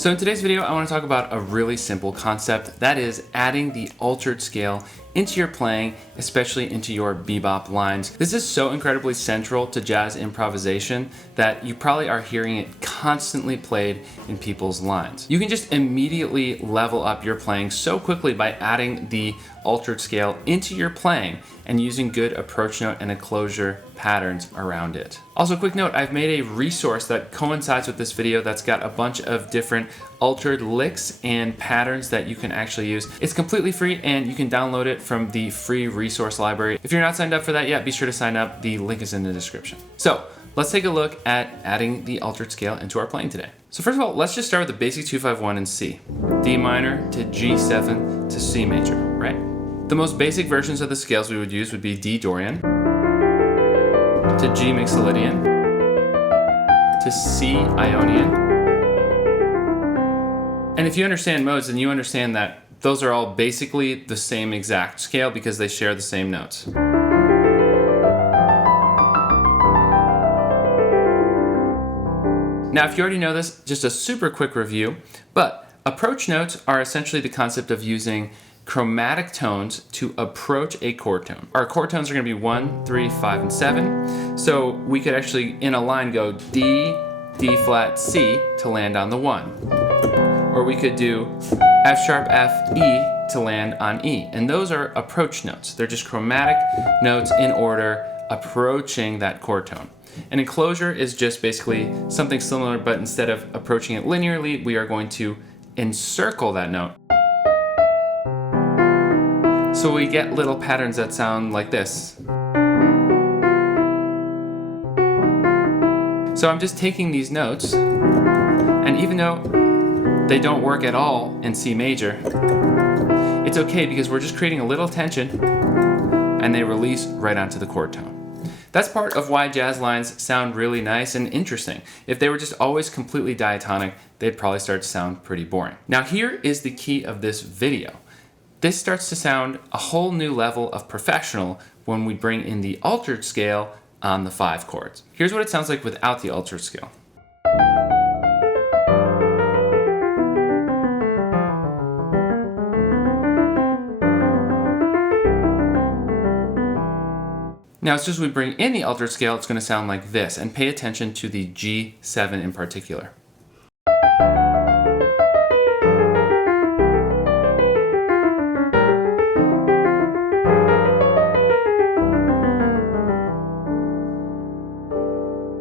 So in today's video, I want to talk about a really simple concept, that is adding the altered scale into your playing, especially into your bebop lines. This is so incredibly central to jazz improvisation that you probably are hearing it constantly played in people's lines. You can just immediately level up your playing so quickly by adding the altered scale into your playing and using good approach note and enclosure patterns around it. Also, quick note, I've made a resource that coincides with this video that's got a bunch of different altered licks and patterns that you can actually use. It's completely free and you can download it from the free resource library. If you're not signed up for that yet, be sure to sign up. The link is in the description. So let's take a look at adding the altered scale into our playing today. So first of all, let's just start with the basic 2-5-1 in C. D minor to G7 to C major, right? The most basic versions of the scales we would use would be D Dorian to G Mixolydian to C Ionian. And if you understand modes, then you understand that those are all basically the same exact scale because they share the same notes. Now, if you already know this, just a super quick review, but approach notes are essentially the concept of using chromatic tones to approach a chord tone. Our chord tones are going to be 1, 3, 5, and 7. So we could actually, in a line, go D, D flat, C to land on the 1. Or we could do F sharp, F, E to land on E. And those are approach notes. They're just chromatic notes in order approaching that chord tone. An enclosure is just basically something similar, but instead of approaching it linearly, we are going to encircle that note. So we get little patterns that sound like this. So I'm just taking these notes, and even though they don't work at all in C major, it's okay because we're just creating a little tension and they release right onto the chord tone. That's part of why jazz lines sound really nice and interesting. If they were just always completely diatonic, they'd probably start to sound pretty boring. Now here is the key of this video. This starts to sound a whole new level of professional when we bring in the altered scale on the 5 chords. Here's what it sounds like without the altered scale. Now, as soon as we bring in the altered scale, it's going to sound like this, and pay attention to the G7 in particular.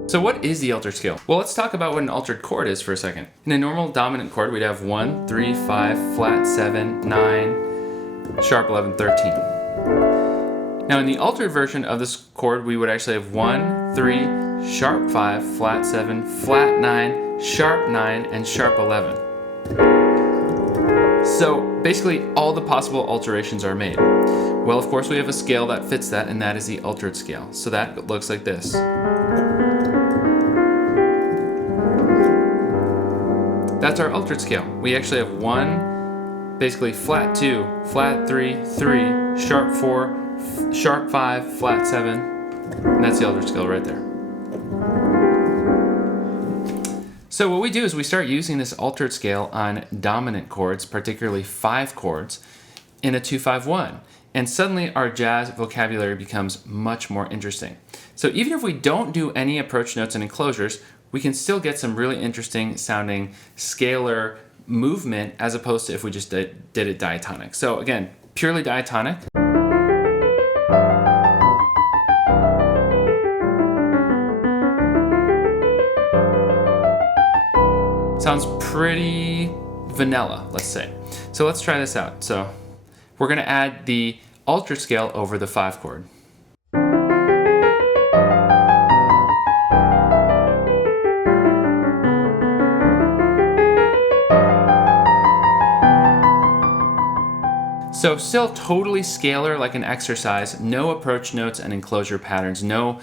So what is the altered scale? Well, let's talk about what an altered chord is for a second. In a normal dominant chord, we'd have 1, 3, 5, flat 7, 9, sharp 11, 13. Now in the altered version of this chord, we would actually have 1, 3, sharp 5, flat 7, flat 9, sharp 9, and sharp 11. So basically all the possible alterations are made. Well, of course we have a scale that fits that, and that is the altered scale. So that looks like this. That's our altered scale. We actually have 1, basically flat 2, flat 3, 3, sharp 4, sharp 5, flat 7, and that's the altered scale right there. So what we do is we start using this altered scale on dominant chords, particularly 5 chords, in a 2-5-1. And suddenly our jazz vocabulary becomes much more interesting. So even if we don't do any approach notes and enclosures, we can still get some really interesting sounding scalar movement as opposed to if we just did it diatonic. So again, purely diatonic. Sounds pretty vanilla, let's say. So let's try this out. So we're going to add the altered scale over the 5 chord. So still totally scalar like an exercise, no approach notes and enclosure patterns, no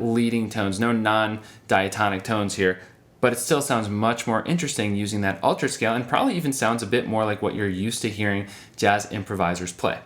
leading tones, no non-diatonic tones here, but it still sounds much more interesting using that altered scale and probably even sounds a bit more like what you're used to hearing jazz improvisers play.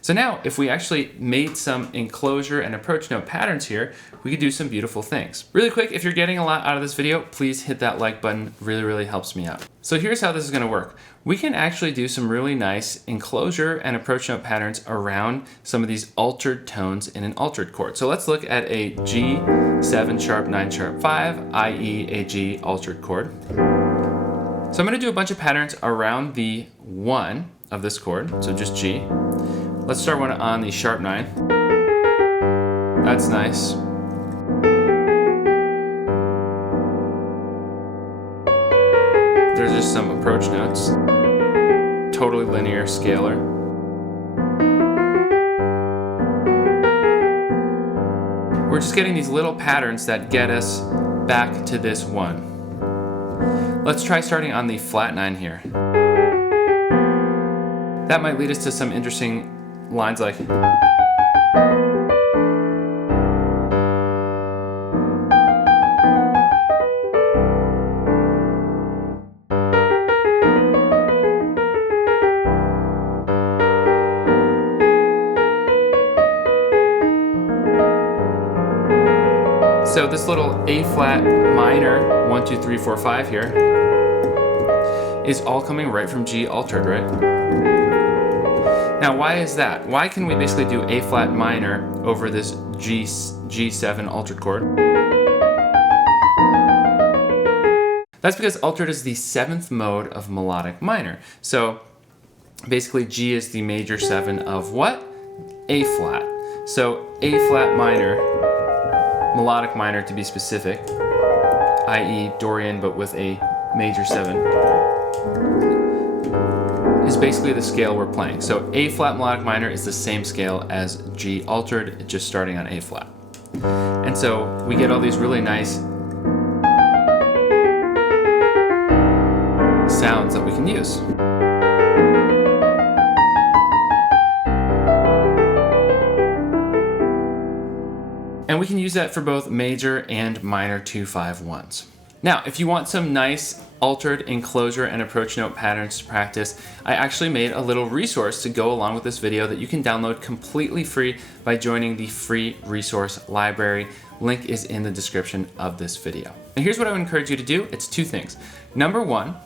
So now, if we actually made some enclosure and approach note patterns here, we could do some beautiful things. Really quick, if you're getting a lot out of this video, please hit that like button. Really helps me out. So here's how this is gonna work. We can actually do some really nice enclosure and approach note patterns around some of these altered tones in an altered chord. So let's look at a G, 7 sharp, 9 sharp, 5, i.e. a G altered chord. So I'm gonna do a bunch of patterns around the 1 of this chord, so just G. Let's start one on the sharp 9. That's nice. There's just some approach notes. Totally linear scalar. We're just getting these little patterns that get us back to this 1. Let's try starting on the flat 9 here. That might lead us to some interesting lines like so this little A flat minor 1, 2, 3, 4, 5 here is all coming right from G altered, right? Now, why is that? Why can we basically do A flat minor over this G7 altered chord? That's because altered is the 7th mode of melodic minor. So basically G is the major 7 of what? A flat. So A flat minor, melodic minor to be specific, i.e. Dorian but with a major 7. Is basically the scale we're playing. So A flat melodic minor is the same scale as G altered, just starting on A flat. And so we get all these really nice sounds that we can use. And we can use that for both major and minor 2-5-1s. Now, if you want some nice altered enclosure and approach note patterns to practice, I actually made a little resource to go along with this video that you can download completely free by joining the free resource library. Link is in the description of this video. And here's what I would encourage you to do. It's 2 things. Number 1,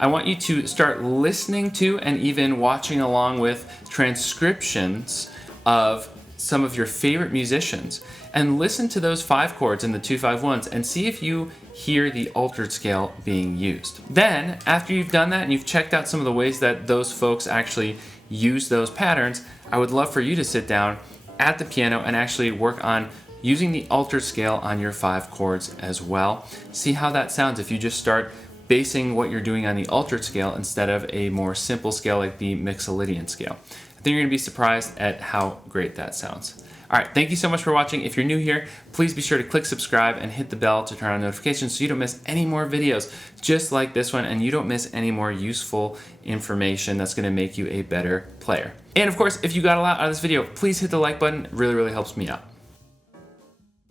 I want you to start listening to and even watching along with transcriptions of some of your favorite musicians and listen to those 5 chords in the 2-5-1s and see if you hear the altered scale being used. Then, after you've done that and you've checked out some of the ways that those folks actually use those patterns, I would love for you to sit down at the piano and actually work on using the altered scale on your 5 chords as well. See how that sounds if you just start basing what you're doing on the altered scale instead of a more simple scale like the Mixolydian scale. I think you're gonna be surprised at how great that sounds. All right, thank you so much for watching. If you're new here, please be sure to click subscribe and hit the bell to turn on notifications so you don't miss any more videos just like this one and you don't miss any more useful information that's gonna make you a better player. And of course, if you got a lot out of this video, please hit the like button. It really helps me out.